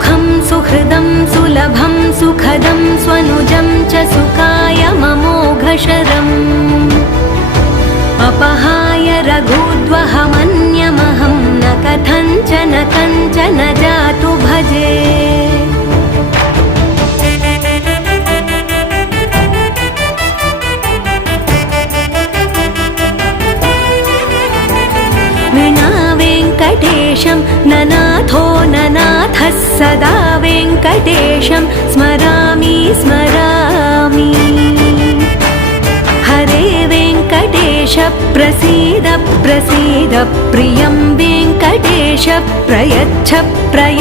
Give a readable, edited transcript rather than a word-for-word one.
सुखं सुहृदं सुलभं सुखदं स्वनुजं च सुखाय ममोघशरम् अपहाय रघुद्वहमन्यमहं न कथञ्चन कञ्चन जातु भजे। विना वेङ्कटेशं ननाथो ननाथः सदा वेङ्कटेशं स्मरामि स्मरामि। हरे वेङ्कटेश प्रसीद प्रसीद प्रियं वेङ्कटेश प्रयच्छ प्रयच्छ।